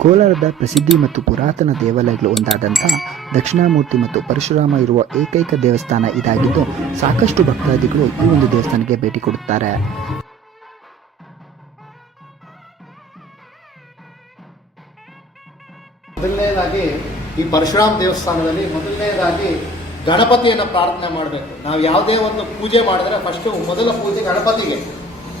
ಕೋಲಾರದ ಪ್ರಸಿದ್ಧಿ ಮತ್ತು ಪುರಾತನ ದೇವಾಲಯಗಳು ಒಂದಾದಂಥ ದಕ್ಷಿಣಾಮೂರ್ತಿ ಮತ್ತು ಪರಶುರಾಮ ಇರುವ ಏಕೈಕ ದೇವಸ್ಥಾನ ಇದಾಗಿದ್ದು ಸಾಕಷ್ಟು ಭಕ್ತಾದಿಗಳು ಈ ಒಂದು ದೇವಸ್ಥಾನಕ್ಕೆ ಭೇಟಿ ಕೊಡುತ್ತಾರೆ. ಮೊದಲನೇದಾಗಿ ಈ ಪರಶುರಾಮ ದೇವಸ್ಥಾನದಲ್ಲಿ ಮೊದಲನೇದಾಗಿ ಗಣಪತಿಯನ್ನು ಪ್ರಾರ್ಥನೆ ಮಾಡಬೇಕು. ನಾವು ಯಾವುದೇ ಒಂದು ಪೂಜೆ ಮಾಡಿದ್ರೆ ಫಸ್ಟು ಮೊದಲ ಪೂಜೆ ಗಣಪತಿಗೆ.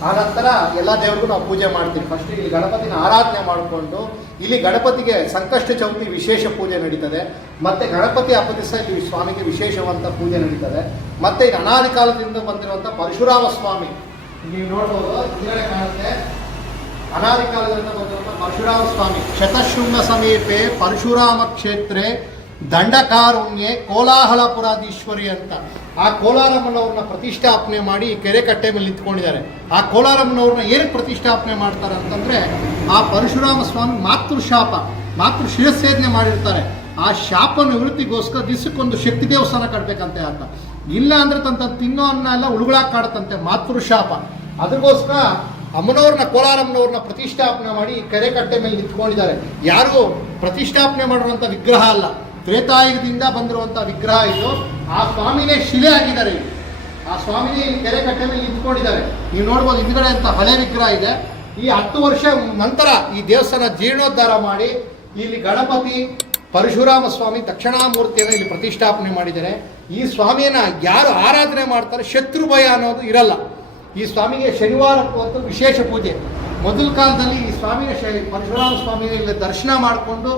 ಆ ನಂತರ ಎಲ್ಲ ದೇವ್ರಿಗೂ ನಾವು ಪೂಜೆ ಮಾಡ್ತೀವಿ. ಫಸ್ಟ್ ಇಲ್ಲಿ ಗಣಪತಿನ ಆರಾಧನೆ ಮಾಡಿಕೊಂಡು ಇಲ್ಲಿ ಗಣಪತಿಗೆ ಸಂಕಷ್ಟ ಚೌತಿ ವಿಶೇಷ ಪೂಜೆ ನಡೀತದೆ. ಮತ್ತೆ ಗಣಪತಿ ಹಬ್ಬ ದಿವಸ ಇಲ್ಲಿ ಸ್ವಾಮಿಗೆ ವಿಶೇಷವಂತ ಪೂಜೆ ನಡೀತದೆ. ಮತ್ತೆ ಇಲ್ಲಿ ಅನಾದಿ ಕಾಲದಿಂದ ಬಂದಿರುವಂಥ ಪರಶುರಾಮ ಸ್ವಾಮಿ. ನೀವು ನೋಡಬಹುದು ಹಿಂದ್ಗಡೆ ಕಾಣುತ್ತೆ. ಅನಾದಿ ಕಾಲದಿಂದ ಬಂದಿರುವಂಥ ಪರಶುರಾಮ ಸ್ವಾಮಿ. ಶತಶೃಂಗ ಸಮೀಪೆ ಪರಶುರಾಮ ಕ್ಷೇತ್ರೆ ದಂಡಕಾರುಣ್ಯೆ ಕೋಲಾಹಲಪುರಾಧೀಶ್ವರಿ ಅಂತ. ಆ ಕೋಲಾರಮ್ಮನವ್ರನ್ನ ಪ್ರತಿಷ್ಠಾಪನೆ ಮಾಡಿ ಕೆರೆ ಕಟ್ಟೆ ಮೇಲೆ ನಿಂತ್ಕೊಂಡಿದ್ದಾರೆ. ಆ ಕೋಲಾರಮ್ಮನವ್ರನ್ನ ಏನು ಪ್ರತಿಷ್ಠಾಪನೆ ಮಾಡ್ತಾರೆ ಅಂತಂದ್ರೆ ಆ ಪರಶುರಾಮ ಸ್ವಾಮಿ ಮಾತೃಶಾಪ, ಮಾತೃ ಶಿರಸ್ಸೇದನೆ ಮಾಡಿರ್ತಾರೆ. ಆ ಶಾಪ ನಿವೃತ್ತಿಗೋಸ್ಕರ ದಿವಸಕ್ಕೊಂದು ಶಕ್ತಿ ದೇವಸ್ಥಾನ ಕಟ್ಟಬೇಕಂತೆ ಅಂತ. ಇಲ್ಲ ಅಂದ್ರೆ ತಂತ ತಿನ್ನೋ ಅನ್ನ ಎಲ್ಲ ಉಳುಗಳಾಗಿ ಕಾಡುತ್ತಂತೆ, ಮಾತೃಶಾಪ. ಅದಕ್ಕೋಸ್ಕರ ಅಮ್ಮನವ್ರನ್ನ, ಕೋಲಾರಮ್ಮನವ್ರನ್ನ ಪ್ರತಿಷ್ಠಾಪನೆ ಮಾಡಿ ಕೆರೆ ಕಟ್ಟೆ ಮೇಲೆ ನಿಂತ್ಕೊಂಡಿದ್ದಾರೆ. ಯಾರು ಪ್ರತಿಷ್ಠಾಪನೆ ಮಾಡುವಂಥ ವಿಗ್ರಹ ಅಲ್ಲ. ತ್ರೇತಾಯುಗದಿಂದ ಬಂದಿರುವಂಥ ವಿಗ್ರಹ ಇದು. ಆ ಸ್ವಾಮಿನೇ ಶಿಲೆ ಹಾಕಿದ್ದಾರೆ. ಆ ಸ್ವಾಮಿನೇ ಕೆರೆ ಕಟ್ಟೆ ಮೇಲೆ ನಿಂತ್ಕೊಂಡಿದ್ದಾರೆ. ನೀವು ನೋಡ್ಬೋದು ಹಿಂದ್ಗಡೆ ಅಂತ ಹಳೆ ವಿಗ್ರಹ ಇದೆ. ಈ ಹತ್ತು ವರ್ಷ ನಂತರ ಈ ದೇವಸ್ಥಾನ ಜೀರ್ಣೋದ್ಧಾರ ಮಾಡಿ ಇಲ್ಲಿ ಗಣಪತಿ ಪರಶುರಾಮ ಸ್ವಾಮಿ ದಕ್ಷಿಣಾಮೂರ್ತಿಯನ್ನು ಇಲ್ಲಿ ಪ್ರತಿಷ್ಠಾಪನೆ ಮಾಡಿದ್ದಾರೆ. ಈ ಸ್ವಾಮಿಯನ್ನ ಯಾರು ಆರಾಧನೆ ಮಾಡ್ತಾರೆ? ಶತ್ರು ಭಯ ಅನ್ನೋದು ಇರಲ್ಲ. ಈ ಸ್ವಾಮಿಗೆ ಶನಿವಾರ ವಿಶೇಷ ಪೂಜೆ. ಮೊದಲ ಕಾಲದಲ್ಲಿ ಈ ಸ್ವಾಮಿನ ಶ ಪರಶುರಾಮ ಇಲ್ಲಿ ದರ್ಶನ ಮಾಡಿಕೊಂಡು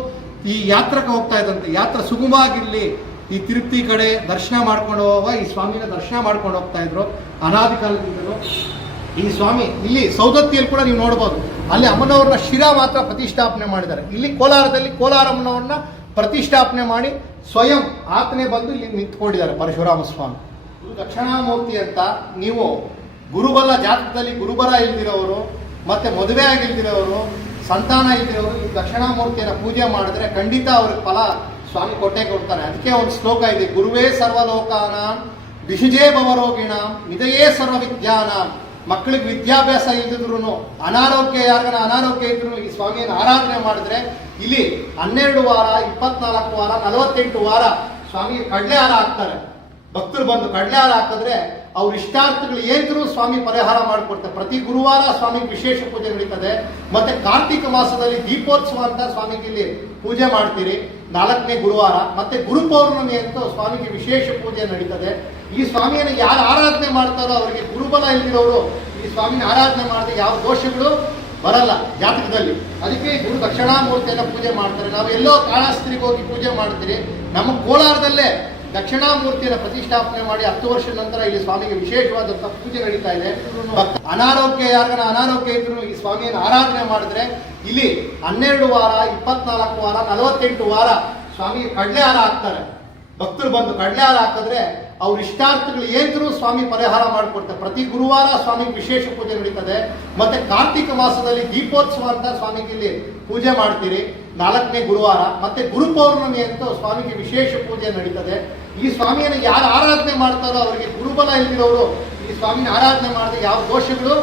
ಈ ಯಾತ್ರಕ್ಕೆ ಹೋಗ್ತಾ ಇದ್ದಂತೆ, ಯಾತ್ರೆ ಸುಗಮವಾಗಿರಲಿ, ಈ ತಿರುಪ್ತಿ ಕಡೆ ದರ್ಶನ ಮಾಡ್ಕೊಂಡು ಹೋಗುವ, ಈ ಸ್ವಾಮಿನ ದರ್ಶನ ಮಾಡ್ಕೊಂಡು ಹೋಗ್ತಾ ಇದ್ರು, ಅನಾದಿ ಕಾಲದಿಂದಲೂ. ಈ ಸ್ವಾಮಿ, ಇಲ್ಲಿ ಸೌದತ್ತಿಯಲ್ಲಿ ಕೂಡ ನೀವು ನೋಡ್ಬೋದು, ಅಲ್ಲಿ ಅಮ್ಮನವ್ರನ್ನ ಶಿರಾ ಮಾತ್ರ ಪ್ರತಿಷ್ಠಾಪನೆ ಮಾಡಿದ್ದಾರೆ. ಇಲ್ಲಿ ಕೋಲಾರದಲ್ಲಿ ಕೋಲಾರಮ್ಮನವ್ರನ್ನ ಪ್ರತಿಷ್ಠಾಪನೆ ಮಾಡಿ ಸ್ವಯಂ ಆತನೇ ಬಂದು ಇಲ್ಲಿ ನಿಂತ್ಕೊಂಡಿದ್ದಾರೆ ಪರಶುರಾಮ ಸ್ವಾಮಿ. ದಕ್ಷಿಣಾಮೂರ್ತಿ ಅಂತ ನೀವು ಗುರುಬಲ ಜಾತಕದಲ್ಲಿ ಗುರುಬಲ ಇಲ್ದಿರೋರು, ಮತ್ತೆ ಮದುವೆ ಆಗಿಲ್ದಿರೋರು ಸಂತಾನ ಇಲ್ದಿರೋರು ಈ ದಕ್ಷಿಣಾಮೂರ್ತಿಯನ್ನು ಪೂಜೆ ಮಾಡಿದ್ರೆ ಖಂಡಿತ ಅವ್ರಿಗೆ ಫಲ ಸ್ವಾಮಿ ಕೊಟ್ಟೆ ಕೊಡ್ತಾರೆ. ಅದಕ್ಕೆ ಒಂದು ಶ್ಲೋಕ ಇದೆ, ಗುರುವೇ ಸರ್ವಲೋಕಾನ ವಿಷಜೇ ಭವರೋಗಿಣ ನಿಧಯೇ ಸರ್ವ ವಿದ್ಯಾನ ಮಕ್ಕಳಿಗೆ ವಿದ್ಯಾಭ್ಯಾಸ ಇಲ್ಲದಿದ್ರು ಅನಾರೋಗ್ಯ, ಯಾರಿಗಾನ ಅನಾರೋಗ್ಯ ಇದ್ರು ಈ ಸ್ವಾಮಿಯನ್ನು ಆರಾಧನೆ ಮಾಡಿದ್ರೆ ಇಲ್ಲಿ ಹನ್ನೆರಡು ವಾರ, ಇಪ್ಪತ್ನಾಲ್ಕು ವಾರ, ನಲವತ್ತೆಂಟು ವಾರ ಸ್ವಾಮಿಗೆ ಕಡಲೆ ಹಾರ ಹಾಕ್ತಾರೆ. ಭಕ್ತರು ಬಂದು ಕಡಲೆ ಹಾರ ಹಾಕಿದ್ರೆ ಅವ್ರ ಇಷ್ಟಾರ್ಥಗಳು ಏನಿದ್ರು ಸ್ವಾಮಿ ಪರಿಹಾರ ಮಾಡಿಕೊಡ್ತಾರೆ. ಪ್ರತಿ ಗುರುವಾರ ಸ್ವಾಮಿಗೆ ವಿಶೇಷ ಪೂಜೆ ನಡೀತದೆ. ಮತ್ತೆ ಕಾರ್ತಿಕ ಮಾಸದಲ್ಲಿ ದೀಪೋತ್ಸವ ಅಂತ ಸ್ವಾಮಿಗೆ ಇಲ್ಲಿ ಪೂಜೆ ಮಾಡ್ತೀರಿ. ನಾಲ್ಕನೇ ಗುರುವಾರ. ಮತ್ತೆ ಗುರು ಪೌರ್ಣಮಿ ಅಂತ ಸ್ವಾಮಿಗೆ ವಿಶೇಷ ಪೂಜೆ ನಡೀತದೆ. ಈ ಸ್ವಾಮಿಯನ್ನು ಯಾರು ಆರಾಧನೆ ಮಾಡ್ತಾರೋ ಅವರಿಗೆ ಗುರುಬಲ ಇಲ್ದಿರೋರು ಈ ಸ್ವಾಮಿನ ಆರಾಧನೆ ಮಾಡಿದ್ರೆ ಯಾವ ದೋಷಗಳು ಬರಲ್ಲ ಜಾತಕದಲ್ಲಿ. ಅದಕ್ಕೆ ಗುರು ದಕ್ಷಿಣಾಮೂರ್ತಿಯನ್ನು ಪೂಜೆ ಮಾಡ್ತಾರೆ. ನಾವು ಎಲ್ಲೋ ಕಾಳಾಸ್ತ್ರಿಗೆ ಹೋಗಿ ಪೂಜೆ ಮಾಡ್ತೀರಿ. ನಮ್ಮ ಕೋಲಾರದಲ್ಲೇ ದಕ್ಷಿಣಾಮೂರ್ತಿಯನ್ನು ಪ್ರತಿಷ್ಠಾಪನೆ ಮಾಡಿ ಹತ್ತು ವರ್ಷ ನಂತರ ಇಲ್ಲಿ ಸ್ವಾಮಿಗೆ ವಿಶೇಷವಾದಂಥ ಪೂಜೆ ನಡೀತಾ ಇದೆ. ಅನಾರೋಗ್ಯ, ಯಾರಿಗಾನ ಅನಾರೋಗ್ಯ ಇದ್ರು ಈ ಸ್ವಾಮಿಯನ್ನು ಆರಾಧನೆ ಮಾಡಿದ್ರೆ ಇಲ್ಲಿ ಹನ್ನೆರಡು ವಾರ, ಇಪ್ಪತ್ನಾಲ್ಕು ವಾರ, ನಲವತ್ತೆಂಟು ವಾರ ಸ್ವಾಮಿಗೆ ಕಡಲೆ ಹಾರ ಹಾಕ್ತಾರೆ. ಭಕ್ತರು ಬಂದು ಕಡಲೆ ಹಾರ ಹಾಕಿದ್ರೆ ಅವ್ರ ಇಷ್ಟಾರ್ಥಗಳು ಏನಿದ್ರು ಸ್ವಾಮಿ ಪರಿಹಾರ ಮಾಡಿಕೊಡ್ತಾರೆ. ಪ್ರತಿ ಗುರುವಾರ ಸ್ವಾಮಿಗೆ ವಿಶೇಷ ಪೂಜೆ ನಡೀತದೆ. ಮತ್ತೆ ಕಾರ್ತಿಕ ಮಾಸದಲ್ಲಿ ದೀಪೋತ್ಸವ ಅಂತ ಸ್ವಾಮಿಗೆ ಇಲ್ಲಿ ಪೂಜೆ ಮಾಡ್ತೀರಿ. ನಾಲ್ಕನೇ ಗುರುವಾರ. ಮತ್ತೆ ಗುರು ಪೌರ್ಣಮಿ ಅಂತ ಸ್ವಾಮಿಗೆ ವಿಶೇಷ ಪೂಜೆ ನಡೀತದೆ. ಈ ಸ್ವಾಮಿಯನ್ನು ಯಾರು ಆರಾಧನೆ ಮಾಡ್ತಾರೋ ಅವರಿಗೆ ಗುರುಬಲ ಇಲ್ದಿರೋರು ಈ ಸ್ವಾಮಿನ ಆರಾಧನೆ ಮಾಡಿದ್ರೆ ಯಾವ ದೋಷಗಳು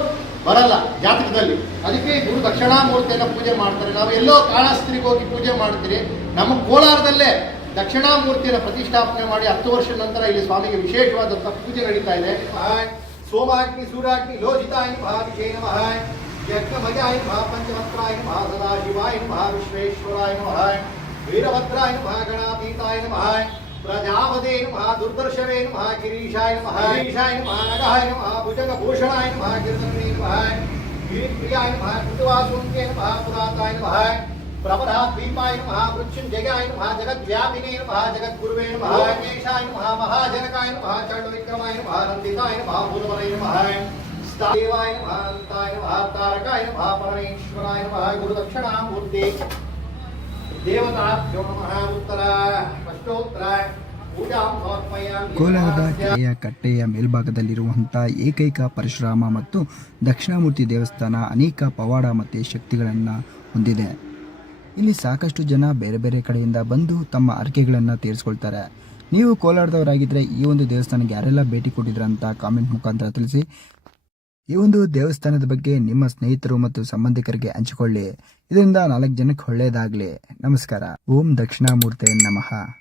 ಬರಲ್ಲ ಜಾತಕದಲ್ಲಿ. ಅದಕ್ಕೆ ಗುರು ದಕ್ಷಿಣಾಮೂರ್ತಿಯನ್ನು ಪೂಜೆ ಮಾಡ್ತಾರೆ. ನಾವು ಎಲ್ಲೋ ಕಾಳಾಸ್ತ್ರಿಗೆ ಹೋಗಿ ಪೂಜೆ ಮಾಡ್ತೀರಿ. ನಮ್ಮ ಕೋಲಾರದಲ್ಲೇ ದಕ್ಷಿಣಾಮೂರ್ತಿಯನ್ನು ಪ್ರತಿಷ್ಠಾಪನೆ ಮಾಡಿ ಹತ್ತು ವರ್ಷ ನಂತರ ಇಲ್ಲಿ ಸ್ವಾಮಿಗೆ ವಿಶೇಷವಾದಂಥ ಪೂಜೆ ನಡೀತಾ ಇದೆ. ಸೋಮಾಗ್ನಿ ಸೂರ್ಯಾಗ್ನಿ ಲೋಹಿತಾಯ ನಮಃ ವಿಜಯ ನಮಃ. ಯಜ್ಞಮಯಾಯ ನಮಃ ಪಂಚಮತ್ರಾಯ ನಮಃ, ಸದಾಶಿವಾಯ ನಮಃ, ವಿಶ್ವೇಶ್ವರಾಯ ನಮಃ. ವೀರಭದ್ರಾಯ ನಮಃ, ಗಣಾತೀತಾಯ ನಮಃ. ಪ್ರಜಾಪದೇ ನಮಃ, ದುರ್ದರ್ಶವೇ ನಮಃ, ಗಿರೀಶಾಯ ನಮಃ. ಗಿರೀಶಾಯ ನಮಃ ನಗಾಯ ನಮಃ, ಭುಜಗಭೂಷಣಾಯ ನಮಃ ಗಿರಿಧರೇ ನಮಃ. ಗಿರಿಪ್ರಿಯಾಯ ನಮಃ ಕೃತವಾಸುಂಕೆ ನಮಃ, ಪುರಾತಾಯ ನಮಃ. ನಮಃ ಜಗದ್ಗುರುವೇ ಮಹಾ ಕೇಶಾಯ ನಮಃ ಮಹಾಜನಕಾಯ ನಮಃ ಚಂಡವಿಕ್ರಮಾಯ ನಮಃ ನಂದಿತಾಯ ನಮಃ ಭೂತವರೈ ನಮಃ ದೇವಾಯ ನಮಃ ಅಂತಾಯ ನಮಃ ತಾರಕಾಯ ನಮಃ ಪರಮೇಶ್ವರಾಯ ನಮಃ ಗುರುದಕ್ಷಿಣಾಮೂರ್ತಿ ದೇವತಾಭ್ಯೋ ನಮಃ ಉತ್ತರ ಅಷ್ಟೋತ್ತರ ಪೂಜಾಂ ಸಮರ್ಪಯಾಮಿ ಕೋಲಾರದ ಕೆರೆಯ ಕಟ್ಟೆಯ ಮೇಲ್ಭಾಗದಲ್ಲಿರುವಂಥ ಏಕೈಕ ಪರಶುರಾಮ ಮತ್ತು ದಕ್ಷಿಣಾಮೂರ್ತಿ ದೇವಸ್ಥಾನ ಅನೇಕ ಪವಾಡ ಮತ್ತು ಶಕ್ತಿಗಳನ್ನು ಹೊಂದಿದೆ. ಇಲ್ಲಿ ಸಾಕಷ್ಟು ಜನ ಬೇರೆ ಬೇರೆ ಕಡೆಯಿಂದ ಬಂದು ತಮ್ಮ ಅರ್ಕೆಗಳನ್ನು ತೀರಿಸ್ಕೊಳ್ತಾರೆ. ನೀವು ಕೋಲಾರದವರಾಗಿದ್ದರೆ ಈ ಒಂದು ದೇವಸ್ಥಾನಕ್ಕೆ ಯಾರೆಲ್ಲ ಭೇಟಿ ಕೊಟ್ಟಿದ್ರ ಅಂತ ಕಾಮೆಂಟ್ ಮುಖಾಂತರ ತಿಳಿಸಿ. ಈ ಒಂದು ದೇವಸ್ಥಾನದ ಬಗ್ಗೆ ನಿಮ್ಮ ಸ್ನೇಹಿತರು ಮತ್ತು ಸಂಬಂಧಿಕರಿಗೆ ಹಂಚಿಕೊಳ್ಳಿ. ಇದರಿಂದ ನಾಲ್ಕು ಜನಕ್ಕೆ ಒಳ್ಳೆಯದಾಗಲಿ. ನಮಸ್ಕಾರ. ಓಂ ದಕ್ಷಿಣಾಮೂರ್ತಿ ನಮಃ.